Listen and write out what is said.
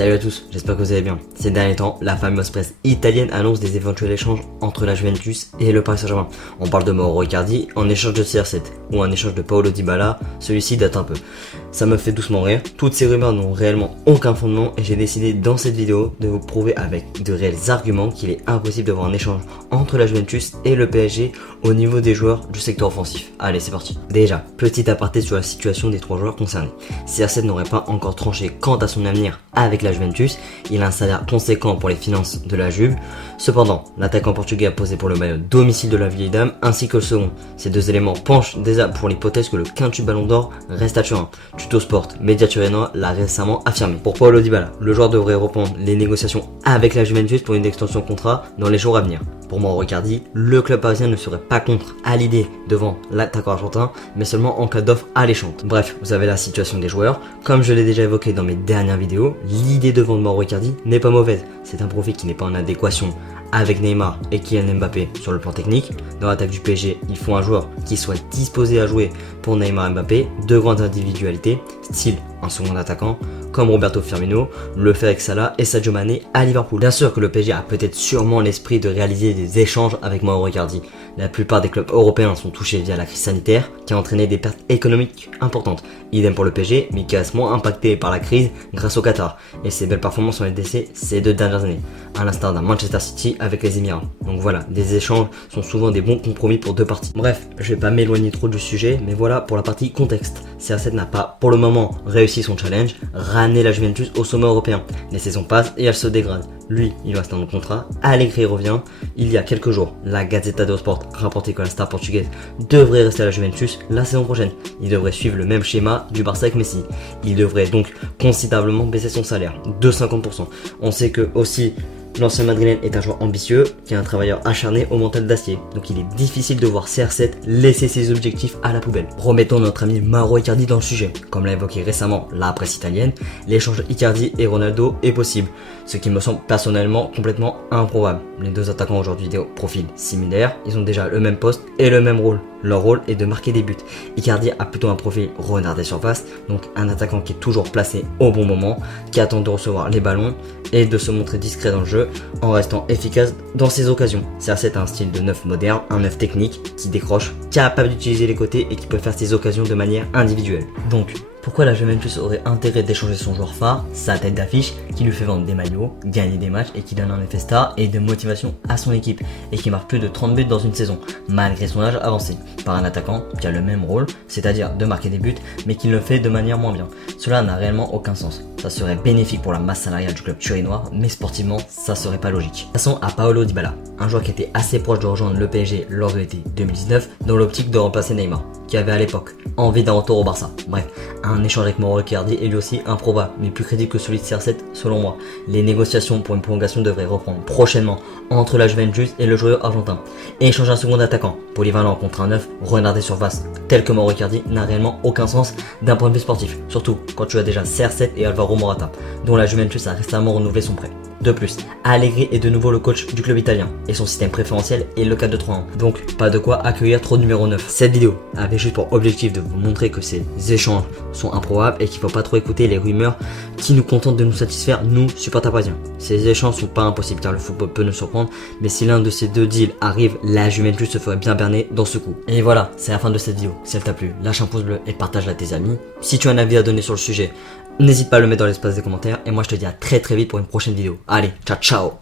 Salut à tous, j'espère que vous allez bien. Ces derniers temps, la fameuse presse italienne annonce des éventuels échanges entre la Juventus et le Paris Saint-Germain. On parle de Mauro Icardi en échange de CR7 ou en échange de Paulo Dybala, celui-ci date un peu. Ça me fait doucement rire, toutes ces rumeurs n'ont réellement aucun fondement et j'ai décidé dans cette vidéo de vous prouver avec de réels arguments qu'il est impossible d'avoir un échange entre la Juventus et le PSG au niveau des joueurs du secteur offensif. Allez, c'est parti. Déjà, petit aparté sur la situation des trois joueurs concernés. CR7 n'aurait pas encore tranché quant à son avenir avec la Juventus, il a un salaire conséquent pour les finances de la Juve. Cependant, l'attaquant portugais a posé pour le maillot domicile de la vieille dame ainsi que le second. Ces deux éléments penchent déjà pour l'hypothèse que le quintuple Ballon d'Or reste à Turin. Tuttosport, média turinois, l'a récemment affirmé. Pour Paulo Dybala, le joueur devrait reprendre les négociations avec la Juventus pour une extension de contrat dans les jours à venir. Pour Mauro Icardi, le club parisien ne serait pas contre à l'idée de vendre l'attaquant argentin, mais seulement en cas d'offre alléchante. Bref, vous avez la situation des joueurs. Comme je l'ai déjà évoqué dans mes dernières vidéos, l'idée de vendre Mauro Icardi n'est pas mauvaise. C'est un profil qui n'est pas en adéquation avec Neymar et Kylian Mbappé sur le plan technique. Dans l'attaque du PSG, il faut un joueur qui soit disposé à jouer pour Neymar et Mbappé, deux grandes individualités, style un second attaquant, comme Roberto Firmino, le fait avec Salah et Sadio Mané à Liverpool. Bien sûr que le PSG a peut-être sûrement l'esprit de réaliser des échanges avec Mauro Icardi. La plupart des clubs européens sont touchés via la crise sanitaire qui a entraîné des pertes économiques importantes. Idem pour le PSG, mais qui reste moins impacté par la crise grâce au Qatar et ses belles performances en LDC ces 2 dernières années, à l'instar d'un Manchester City avec les Émirats. Donc voilà, des échanges sont souvent des bons compromis pour deux parties. Bref, je vais pas m'éloigner trop du sujet, mais voilà pour la partie contexte. CR7 n'a pas pour le moment réussi son challenge, ramener la Juventus au sommet européen. Les saisons passent et elles se dégradent. Lui, il reste en contrat, Allegri revient. Il y a quelques jours, la Gazzetta dello Sport rapportait que la star portugaise devrait rester à la Juventus la saison prochaine. Il devrait suivre le même schéma du Barça avec Messi. Il devrait donc considérablement baisser son salaire de 50%. On sait que aussi l'ancien madrilène est un joueur ambitieux, qui est un travailleur acharné au mental d'acier. Donc il est difficile de voir CR7 laisser ses objectifs à la poubelle. Remettons notre ami Mauro Icardi dans le sujet. Comme l'a évoqué récemment la presse italienne, l'échange Icardi et Ronaldo est possible. Ce qui me semble personnellement complètement improbable. Les deux attaquants aujourd'hui des profils similaires, ils ont déjà le même poste et le même rôle. Leur rôle est de marquer des buts. Icardi a plutôt un profil renard des surfaces, donc un attaquant qui est toujours placé au bon moment, qui attend de recevoir les ballons et de se montrer discret dans le jeu en restant efficace dans ses occasions. CR7 a un style de neuf moderne, un neuf technique qui décroche, capable d'utiliser les côtés et qui peut faire ses occasions de manière individuelle. Donc, pourquoi la Juventus aurait intérêt d'échanger son joueur phare, sa tête d'affiche, qui lui fait vendre des maillots, gagner des matchs et qui donne un effet star et de motivation à son équipe et qui marque plus de 30 buts dans une saison, malgré son âge avancé, par un attaquant qui a le même rôle, c'est-à-dire de marquer des buts, mais qui le fait de manière moins bien. Cela n'a réellement aucun sens. Ça serait bénéfique pour la masse salariale du club turinois, mais sportivement, ça serait pas logique. Passons à Paulo Dybala, un joueur qui était assez proche de rejoindre le PSG lors de l'été 2019, dans l'optique de remplacer Neymar, qui avait à l'époque envie d'un retour au Barça. Bref, un échange avec Mauro Icardi est lui aussi improbable, mais plus crédible que celui de CR7 selon moi. Les négociations pour une prolongation devraient reprendre prochainement entre la Juventus et le joueur argentin. Et échanger un second attaquant, polyvalent contre un neuf, renard des surfaces, tel que Mauro Icardi, n'a réellement aucun sens d'un point de vue sportif. Surtout quand tu as déjà CR7 et Alvaro Morata, dont la Juventus a récemment renouvelé son prêt. De plus, Allegri est de nouveau le coach du club italien et son système préférentiel est le 4-2-3-1. Donc pas de quoi accueillir trop de numéro 9. Cette vidéo avait juste pour objectif de vous montrer que ces échanges sont improbables et qu'il ne faut pas trop écouter les rumeurs qui nous contentent de nous satisfaire, nous, supporters parisiens. Ces échanges sont pas impossibles car le football peut nous surprendre, mais si l'un de ces deux deals arrive, la Juventus se ferait bien berner dans ce coup. Et voilà, c'est la fin de cette vidéo. Si elle t'a plu, lâche un pouce bleu et partage-la à tes amis. Si tu as un avis à donner sur le sujet, n'hésite pas à le mettre dans l'espace des commentaires et moi je te dis à très vite pour une prochaine vidéo. Allez, ciao ciao.